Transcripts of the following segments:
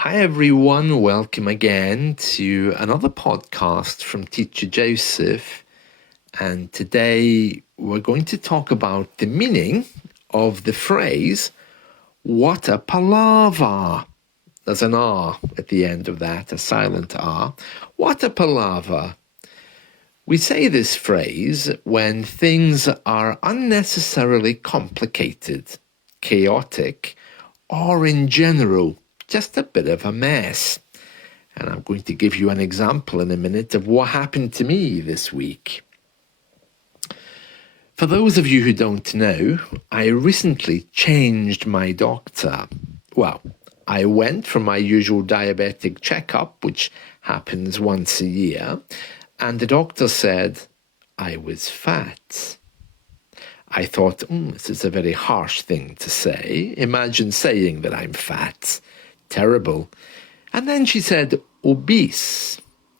Hi everyone, welcome again to another podcast from Teacher Joseph. And today we're going to talk about the meaning of the phrase, what a palaver. There's an R at the end of that, a silent R. What a palaver. We say this phrase when things are unnecessarily complicated, chaotic, or in general, just a bit of a mess. And I'm going to give you an example in a minute of what happened to me this week. For those of you who don't know, I recently changed my doctor. Well, I went for my usual diabetic checkup, which happens once a year, and the doctor said I was fat. I thought, this is a very harsh thing to say. Imagine saying that I'm fat. Terrible. And then she said obese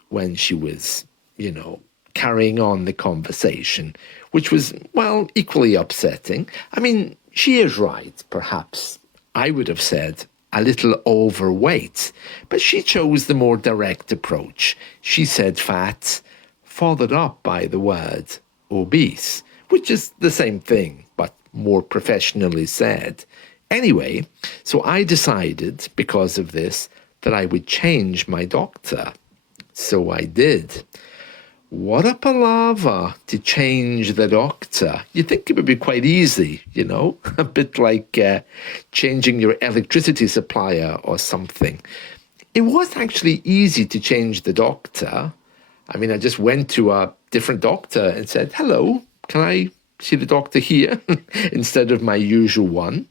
when she was, carrying on the conversation, which was, equally upsetting. I mean, she is right, perhaps. I would have said a little overweight, but she chose the more direct approach. She said fat, followed up by the word obese, which is the same thing, but more professionally said. Anyway, so I decided, because of this, that I would change my doctor. So I did. What a palaver to change the doctor. You'd think it would be quite easy, a bit like changing your electricity supplier or something. It was actually easy to change the doctor. I mean, I just went to a different doctor and said, hello, can I see the doctor here instead of my usual one?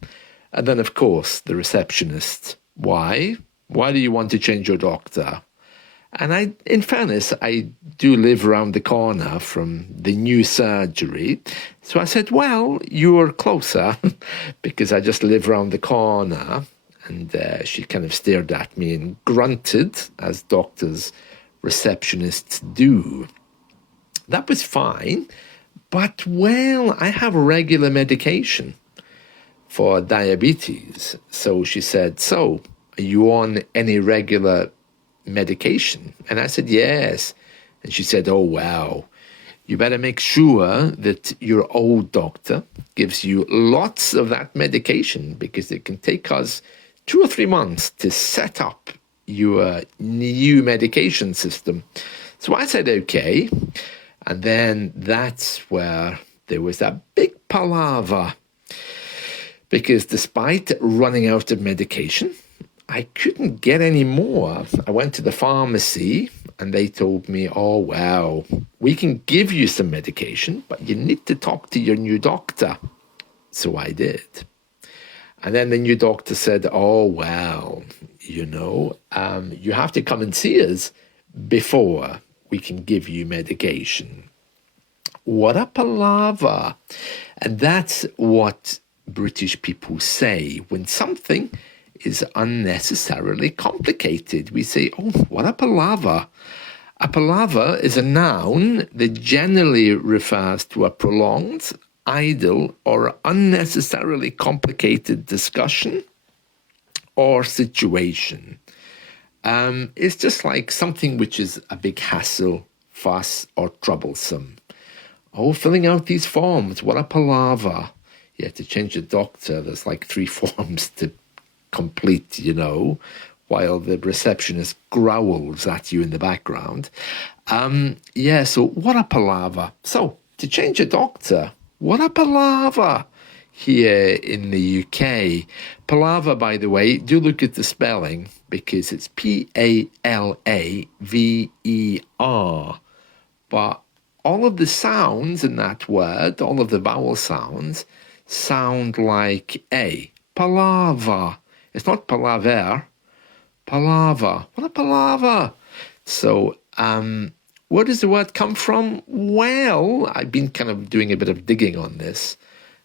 And then, of course, the receptionist, why? Why do you want to change your doctor? And in fairness, I do live around the corner from the new surgery. So I said, well, you're closer because I just live around the corner. And she kind of stared at me and grunted, as doctors, receptionists do. That was fine. But, I have regular medication for diabetes. So she said, so are you on any regular medication? And I said, yes. And she said, oh, wow. You better make sure that your old doctor gives you lots of that medication because it can take us 2 or 3 months to set up your new medication system. So I said, okay. And then that's where there was that big palaver. Because despite running out of medication, I couldn't get any more. I went to the pharmacy and they told me, oh, wow, we can give you some medication, but you need to talk to your new doctor. So I did. And then the new doctor said, oh, well, you have to come and see us before we can give you medication. What a palaver. And that's what British people say when something is unnecessarily complicated. We say, oh, what a palaver. A palaver is a noun that generally refers to a prolonged, idle, or unnecessarily complicated discussion or situation. It's just like something which is a big hassle, fuss, or troublesome. Oh, filling out these forms, what a palaver. Yeah, to change the doctor, there's like 3 forms to complete, while the receptionist growls at you in the background. So what a palaver. So, to change a doctor, what a palaver here in the UK. Palaver, by the way, do look at the spelling because it's Palaver. But all of the sounds in that word, all of the vowel sounds, sound like A. Palaver. It's not palaver. Palaver. What a palaver. So, where does the word come from? Well, I've been kind of doing a bit of digging on this,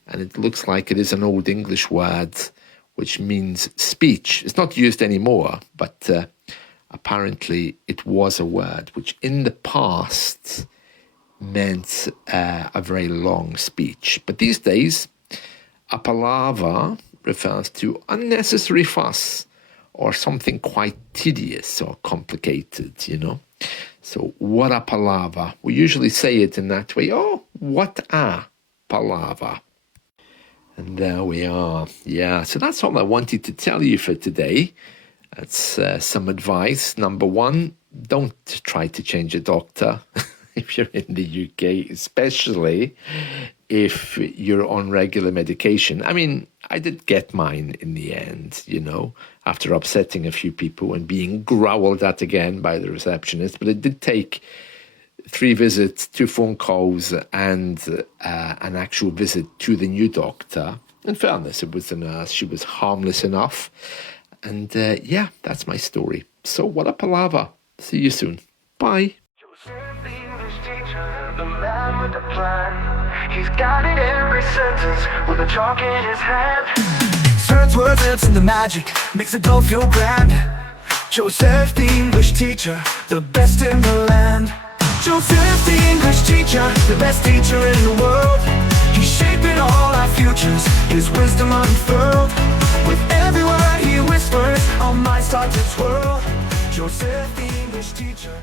and it looks like it is an Old English word which means speech. It's not used anymore, but apparently it was a word which in the past meant a very long speech. But these days, a palaver refers to unnecessary fuss or something quite tedious or complicated, you know. So, what a palaver. We usually say it in that way. Oh, what a palaver. And there we are. Yeah, so that's all I wanted to tell you for today. That's some advice. Number one, don't try to change a doctor if you're in the UK, especially if you're on regular medication. I mean, I did get mine in the end, you know, after upsetting a few people and being growled at again by the receptionist. But it did take 3 visits, 2 phone calls, and an actual visit to the new doctor. In fairness, it was a nurse. She was harmless enough. And yeah, that's my story. So what a palaver. See you soon. Bye. The man with the plan. He's got it every sentence with a chalk in his hand. Turns words into the magic, makes the dough feel grand. Joseph, the English teacher, the best in the land. Joseph, the English teacher, the best teacher in the world. He's shaping all our futures, his wisdom unfurled. With every word he whispers, our minds start to twirl. Joseph, the English teacher.